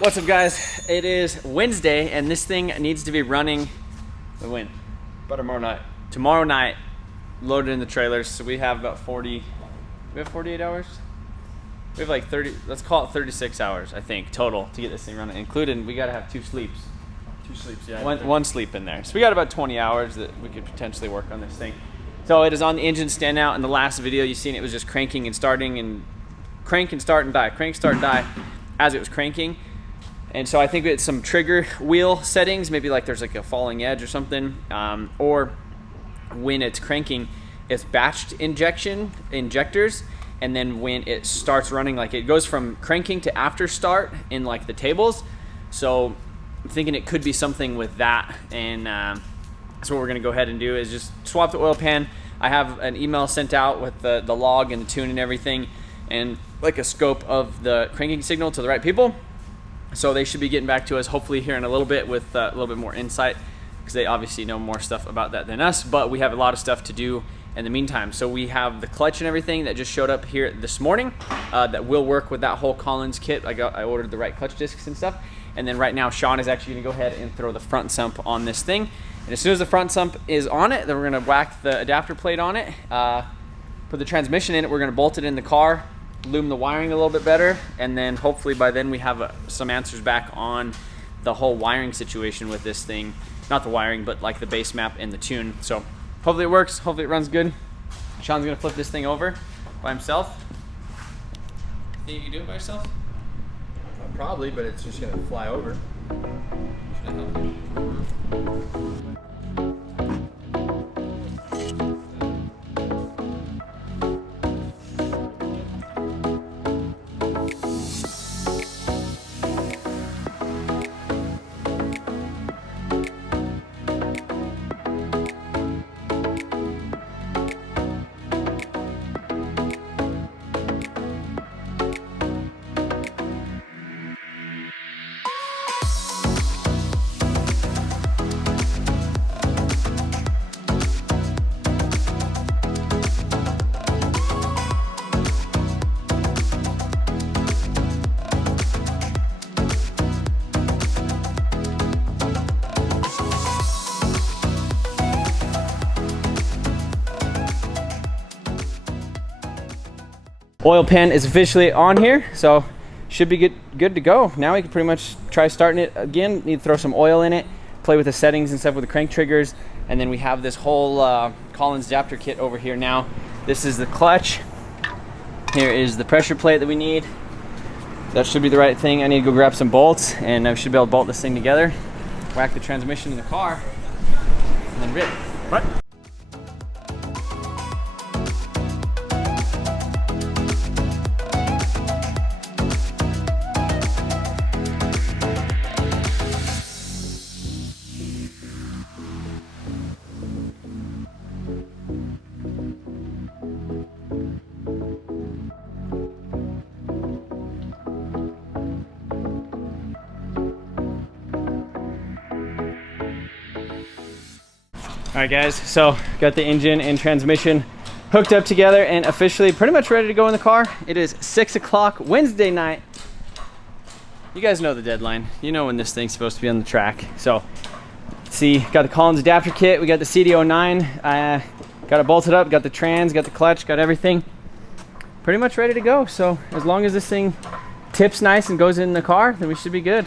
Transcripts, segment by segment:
What's up, guys? It is Wednesday and this thing needs to be running when? About tomorrow night. Tomorrow night, loaded in the trailers. So we have about 40, we have 48 hours? We have like 30, let's call it 36 hours, I think, total to get this thing running, including we gotta have 2 sleeps. 2 sleeps, yeah. One sleep in there. So we got about 20 hours that we could potentially work on this thing. So it is on the engine stand out. In the last video you seen it was just cranking and starting and crank and start and die, crank, start, die as it was cranking. And so I think it's some trigger wheel settings, maybe like there's like a falling edge or something, or when it's cranking, it's batched injectors, and then when it starts running, like it goes from cranking to after start in like the tables. So I'm thinking it could be something with that, and so what we're gonna go ahead and do is just swap the oil pan. I have an email sent out with the log and the tune and everything, and like a scope of the cranking signal to the right people. So they should be getting back to us hopefully here in a little bit with a little bit more insight, because they obviously know more stuff about that than us, but we have a lot of stuff to do in the meantime. So we have the clutch and everything that just showed up here this morning that will work with that whole Collins kit. I ordered the right clutch discs and stuff. And then right now Sean is actually gonna go ahead and throw the front sump on this thing. And as soon as the front sump is on it, then we're gonna whack the adapter plate on it, put the transmission in it, we're gonna bolt it in the car, loom the wiring a little bit better, and then hopefully by then we have some answers back on the whole wiring situation with this thing. Not the wiring, but like the base map and the tune. So hopefully it works, hopefully it runs good. Sean's gonna flip this thing over by himself. Think you can do it by yourself? Probably, but it's just gonna fly over. Should I help you? Oil pan is officially on here, so should be good to go. Now we can pretty much try starting it again. Need to throw some oil in it, play with the settings and stuff with the crank triggers, and then we have this whole Collins adapter kit over here now. This is the clutch. Here is the pressure plate that we need. That should be the right thing. I need to go grab some bolts, and I should be able to bolt this thing together, whack the transmission in the car, and then rip. What? All right, guys, so got the engine and transmission hooked up together and officially pretty much ready to go in the car. It is 6 o'clock Wednesday night. You guys know the deadline. You know when this thing's supposed to be on the track. So, see, got the Collins adapter kit. We got the CD09. Got it bolted up, got the trans, got the clutch, got everything pretty much ready to go. So as long as this thing tips nice and goes in the car, then we should be good.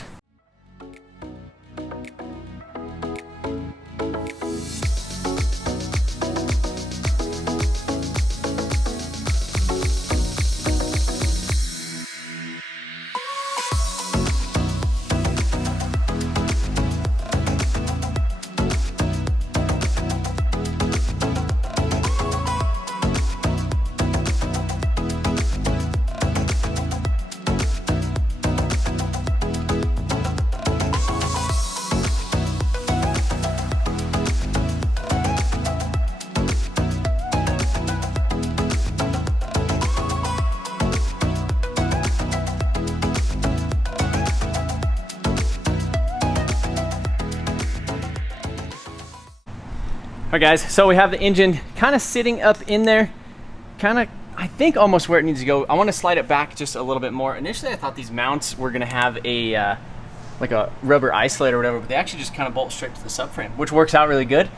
All right, guys, so we have the engine kind of sitting up in there, kind of I think almost where it needs to go. I want to slide it back just a little bit more. Initially, I thought these mounts were going to have a like a rubber isolate or whatever, but they actually just kind of bolt straight to the subframe, which works out really good.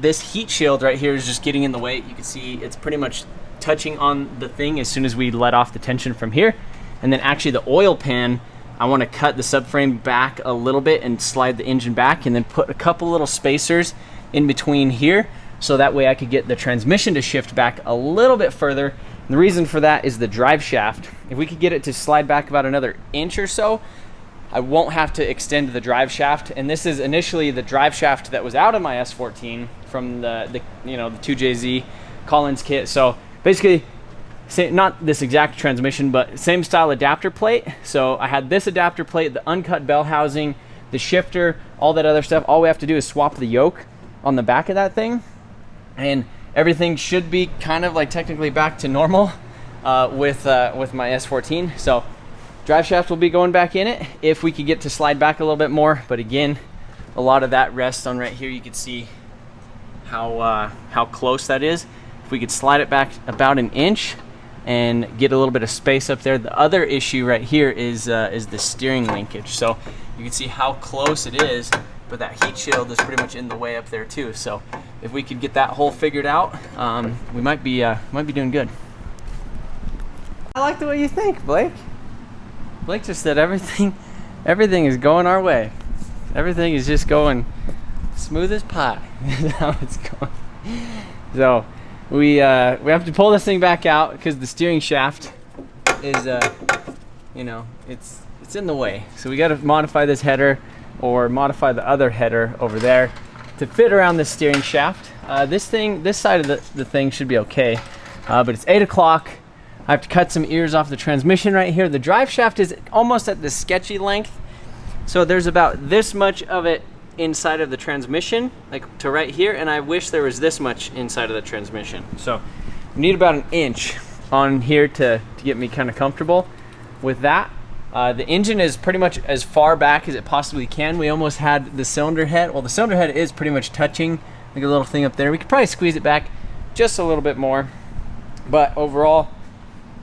This heat shield right here is just getting in the way. You can see it's pretty much touching on the thing as soon as we let off the tension from here. And then actually the oil pan, I want to cut the subframe back a little bit and slide the engine back, and then put a couple little spacers in between here, so that way I could get the transmission to shift back a little bit further. And the reason for that is the drive shaft. If we could get it to slide back about another inch or so, I won't have to extend the drive shaft. And this is initially the drive shaft that was out of my S14 from the 2JZ Collins kit. So basically, not this exact transmission, but same style adapter plate. So I had this adapter plate, the uncut bell housing, the shifter, all that other stuff. All we have to do is swap the yoke on the back of that thing, and everything should be kind of like technically back to normal with my S14. So drive shaft will be going back in it if we could get to slide back a little bit more. But again, a lot of that rests on right here. You can see how close that is. If we could slide it back about an inch and get a little bit of space up there. The other issue right here is the steering linkage. So you can see how close it is, but that heat shield is pretty much in the way up there too. So if we could get that hole figured out, we might be doing good. I like the way you think, Blake. Blake just said everything is going our way. Everything is just going smooth as pie. Is how it's going. So we have to pull this thing back out because the steering shaft is it's in the way. So we got to modify this header or modify the other header over there to fit around this steering shaft. This side of the thing should be okay, but it's 8 o'clock. I have to cut some ears off the transmission right here. The drive shaft is almost at the sketchy length. So there's about this much of it inside of the transmission, like to right here, and I wish there was this much inside of the transmission. So we need about an inch on here to get me kind of comfortable with that. The engine is pretty much as far back as it possibly can. We almost had the cylinder head. Well, the cylinder head is pretty much touching like a little thing up there. We could probably squeeze it back just a little bit more, but overall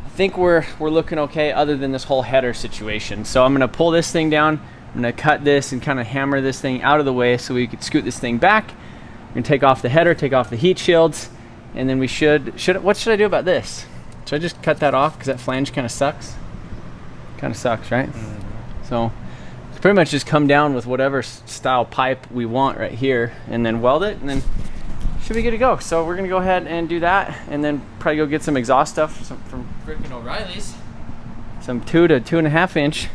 I think we're looking okay other than this whole header situation. So I'm gonna pull this thing down. I'm gonna cut this and kind of hammer this thing out of the way so we could scoot this thing back. We're gonna take off the header, take off the heat shields, and then we what should I do about this? Should I just cut that off because that flange kind of sucks? Kind of sucks, right? Mm-hmm. So it's pretty much just come down with whatever style pipe we want right here and then weld it, and then should be good to go. So we're gonna go ahead and do that, and then probably go get some exhaust stuff from freaking O'Reilly's. Some 2 to 2.5 inch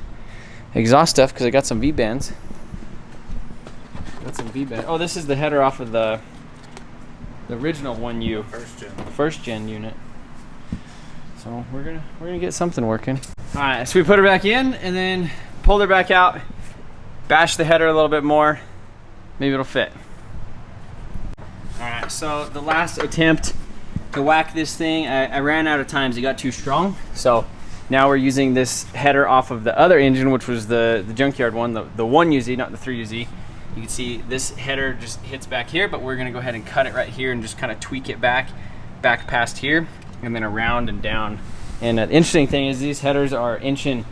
exhaust stuff because I got some V-bands. Oh, this is the header off of the original 1U. First gen unit. So we're gonna get something working. All right, so we put her back in and then pulled her back out, bashed the header a little bit more. Maybe it'll fit. All right, so the last attempt to whack this thing, I ran out of times. It got too strong. So now we're using this header off of the other engine, which was the junkyard one, the 1UZ, not the 3UZ. You can see this header just hits back here, but we're gonna go ahead and cut it right here and just kind of tweak it back past here, and then around and down. And the interesting thing is these headers are inch and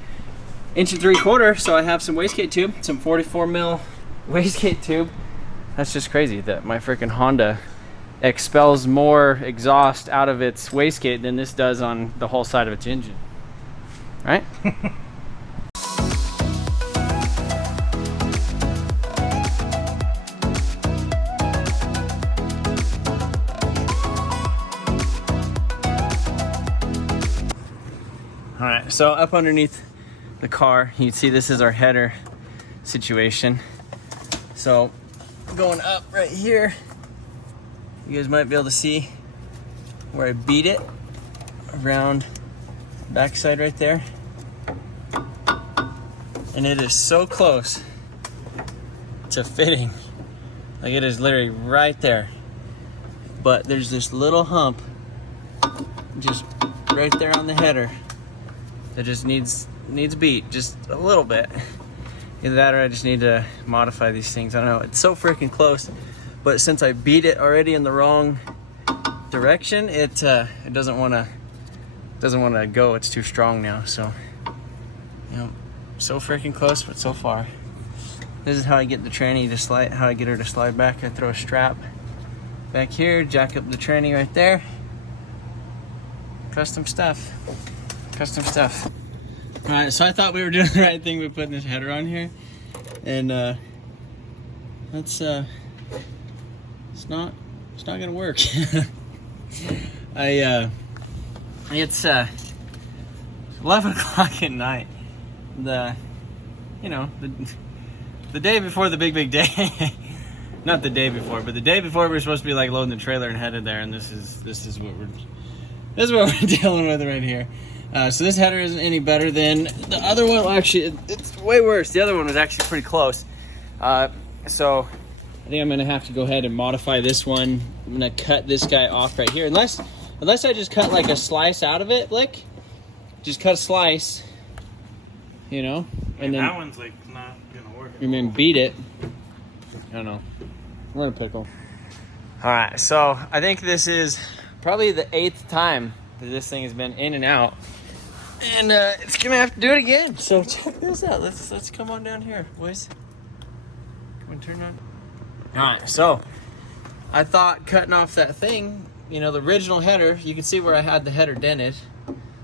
3/4, so I have some wastegate tube, some 44 mil wastegate tube. That's just crazy that my freaking Honda expels more exhaust out of its wastegate than this does on the whole side of its engine, right? All right, so up underneath the car, you can see this is our header situation. So going up right here, you guys might be able to see where I beat it around the backside right there. And it is so close to fitting. Like it is literally right there. But there's this little hump just right there on the header that just needs beat just a little bit. Either that or I just need to modify these things. I don't know, it's so freaking close. But since I beat it already in the wrong direction, it doesn't want to doesn't want to go. It's too strong now. So, you know, so freaking close, but so far. This is how I get the tranny to slide, how I get her to slide back. I throw a strap back here, jack up the tranny right there. Custom stuff. Custom stuff. All right, so I thought we were doing the right thing with putting this header on here. And it's not gonna work. It's 11 o'clock at night. The day before the big day. Not the day before, but the day before we were supposed to be like loading the trailer and headed there, and this is what we're dealing with right here. So this header isn't any better than the other one. Well, actually, it's way worse. The other one was actually pretty close. So I think I'm gonna have to go ahead and modify this one. I'm gonna cut this guy off right here, unless I just cut like a slice out of it, Blick. Just cut a slice, you know, and then that one's like not gonna work. And then beat it. I don't know. We're in a pickle. All right, so I think this is probably the 8th time that this thing has been in and out, and it's gonna have to do it again. So check this out. Let's come on down here, boys. Come on, turn on. All right, so I thought cutting off that thing, you know, the original header, you can see where I had the header dented.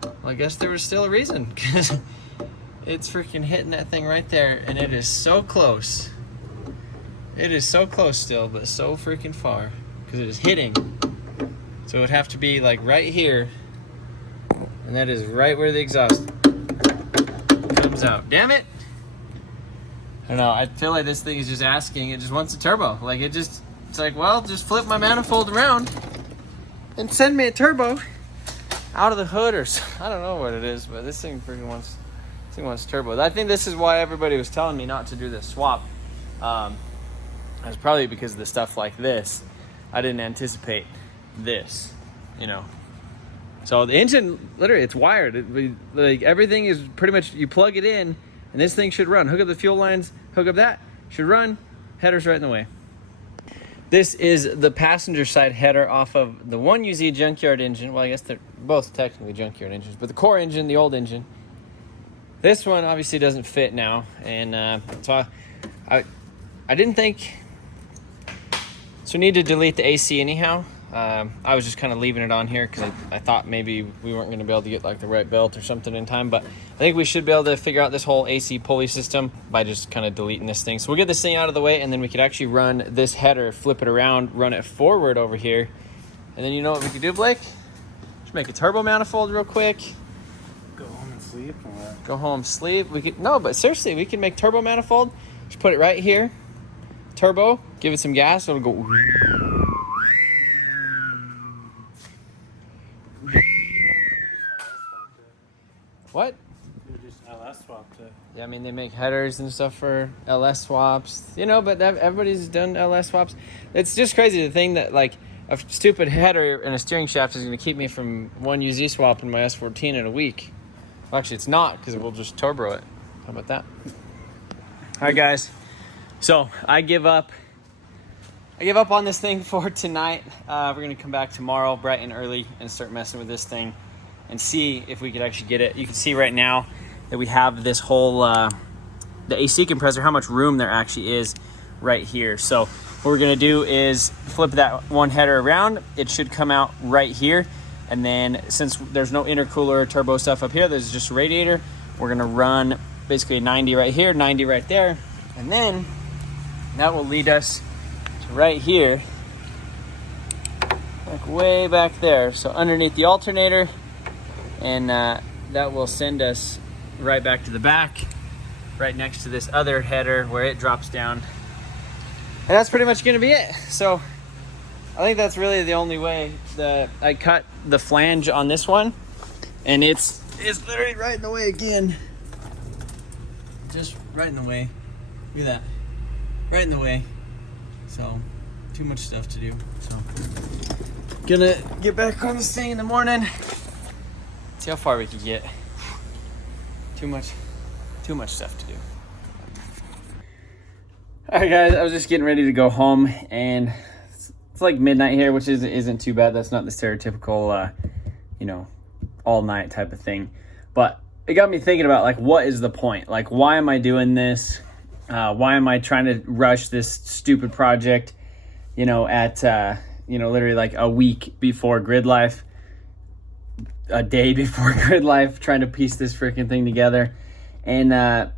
Well, I guess there was still a reason, because it's freaking hitting that thing right there, and it is so close. It is so close still, but so freaking far, because it is hitting. So it would have to be like right here, and that is right where the exhaust comes out. Damn it! I don't know, I feel like this thing is just asking, it just wants a turbo. Like it's like, well, just flip my manifold around and send me a turbo out of the hood, or I don't know what it is, but this thing freaking wants turbo. I think this is why everybody was telling me not to do this swap. It was probably because of the stuff like this. I didn't anticipate this, you know. So the engine, literally, it's wired. Like everything is pretty much, you plug it in, and this thing should run. Hook up the fuel lines, hook up that, should run. Header's right in the way. This is the passenger side header off of the 1UZ junkyard engine. Well, I guess they're both technically junkyard engines, but the core engine, the old engine. This one obviously doesn't fit now, and so I didn't think. So we need to delete the AC anyhow. I was just kind of leaving it on here because I thought maybe we weren't going to be able to get like the right belt or something in time, but I think we should be able to figure out this whole AC pulley system by just kind of deleting this thing. So we'll get this thing out of the way, and then we could actually run this header, flip it around, run it forward over here, and then you know what we could do, Blake? Just make a turbo manifold real quick. Go home and sleep or what? Go home, sleep. We could, no, but seriously, we can make turbo manifold. Just put it right here. Turbo, give it some gas, it'll go. What? You just LS swapped it. Yeah, I mean, they make headers and stuff for LS swaps, you know, but everybody's done LS swaps. It's just crazy to think that, like, a stupid header and a steering shaft is going to keep me from 1UZ swapping my S14 in a week. Well, actually, it's not, because we'll just turbo it. How about that? All right, guys. So I give up on this thing for tonight. We're going to come back tomorrow bright and early and start messing with this thing and see if we could actually get it. You can see right now that we have this whole, the AC compressor, how much room there actually is right here. So what we're gonna do is flip that one header around. It should come out right here. And then since there's no intercooler or turbo stuff up here, there's just a radiator, we're gonna run basically a 90 right here, 90 right there. And then that will lead us to right here, like way back there. So underneath the alternator, and that will send us right back to the back, right next to this other header where it drops down. And that's pretty much gonna be it. So I think that's really the only way. I cut the flange on this one, and it's literally right in the way again. Just right in the way. Look at that. Right in the way. So too much stuff to do. So gonna get back on this thing in the morning. See how far we can get. Too much stuff to do. All right, guys, I was just getting ready to go home, and it's like midnight here, which isn't too bad. That's not the stereotypical, all night type of thing. But it got me thinking about, like, what is the point? Like, why am I doing this? Why am I trying to rush this stupid project, you know, at, you know, literally like a week before grid life, a day before grid life, trying to piece this freaking thing together. And I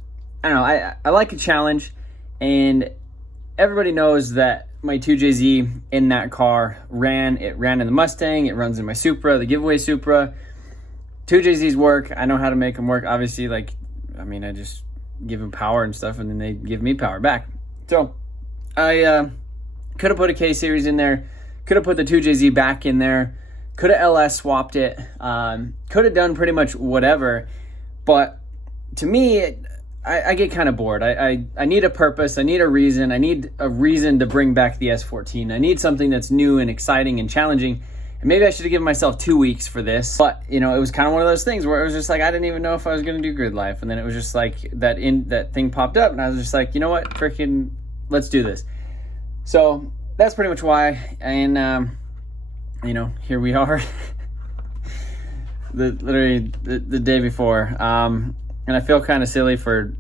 don't know, I like a challenge, and everybody knows that my 2JZ in that car ran in the Mustang, it runs in my Supra, the giveaway Supra. 2JZs work. I know how to make them work. Obviously, like, I mean, I just give them power and stuff, and then they give me power back. So I could have put a K series in there, could have put the 2JZ back in there, could have LS swapped it, could have done pretty much whatever. But to me, I get kind of bored. I need a purpose. I need a reason. I need a reason to bring back the S14. I need something that's new and exciting and challenging. And maybe I should have given myself 2 weeks for this. But, you know, it was kind of one of those things where it was just like, I didn't even know if I was going to do grid life. And then it was just like that thing popped up, and I was just like, you know what, freaking, let's do this. So that's pretty much why. And, you know, here we are. Literally the day before. And I feel kind of silly for,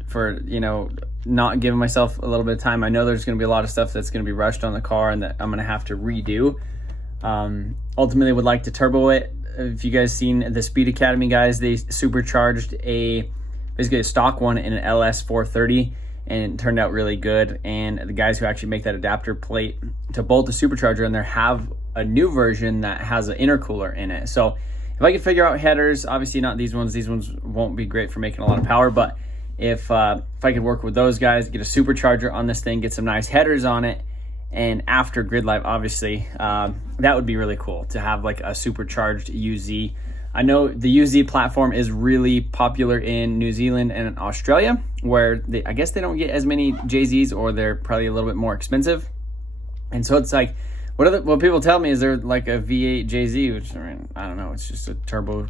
you know, not giving myself a little bit of time. I know there's going to be a lot of stuff that's going to be rushed on the car and that I'm going to have to redo. Ultimately would like to turbo it. If you guys seen the Speed Academy guys, they supercharged basically a stock one in an LS 430, and it turned out really good. And the guys who actually make that adapter plate to bolt the supercharger in there have a new version that has an intercooler in it. So if I can figure out headers, obviously not these ones won't be great for making a lot of power, but if I could work with those guys, get a supercharger on this thing, get some nice headers on it, and after grid life, obviously, that would be really cool to have like a supercharged UZ. I know the UZ platform is really popular in New Zealand and in Australia, where I guess they don't get as many JZs, or they're probably a little bit more expensive. And so it's like, what people tell me is they're like a V8 JZ, which, I mean, I don't know, it's just a turbo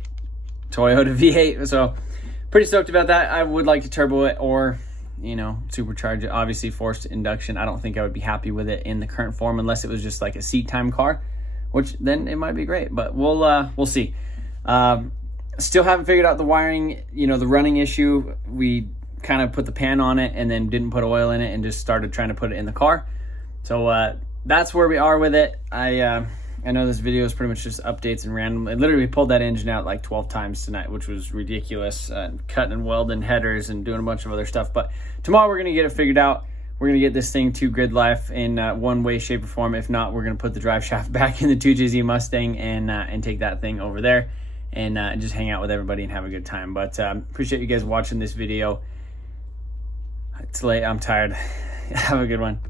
Toyota V8. So pretty stoked about that. I would like to turbo it, or, you know, supercharge it. Obviously forced induction, I don't think I would be happy with it in the current form unless it was just like a seat time car, which then it might be great, but we'll see. Still haven't figured out the wiring, you know, the running issue. We kind of put the pan on it and then didn't put oil in it and just started trying to put it in the car. So that's where we are with it. I know this video is pretty much just updates and random. I literally pulled that engine out like 12 times tonight, which was ridiculous. Cutting and welding headers and doing a bunch of other stuff. But tomorrow we're going to get it figured out. We're going to get this thing to grid life in one way, shape, or form. If not, we're going to put the drive shaft back in the 2JZ Mustang and take that thing over there and just hang out with everybody and have a good time. But appreciate you guys watching this video. It's late. I'm tired. Have a good one.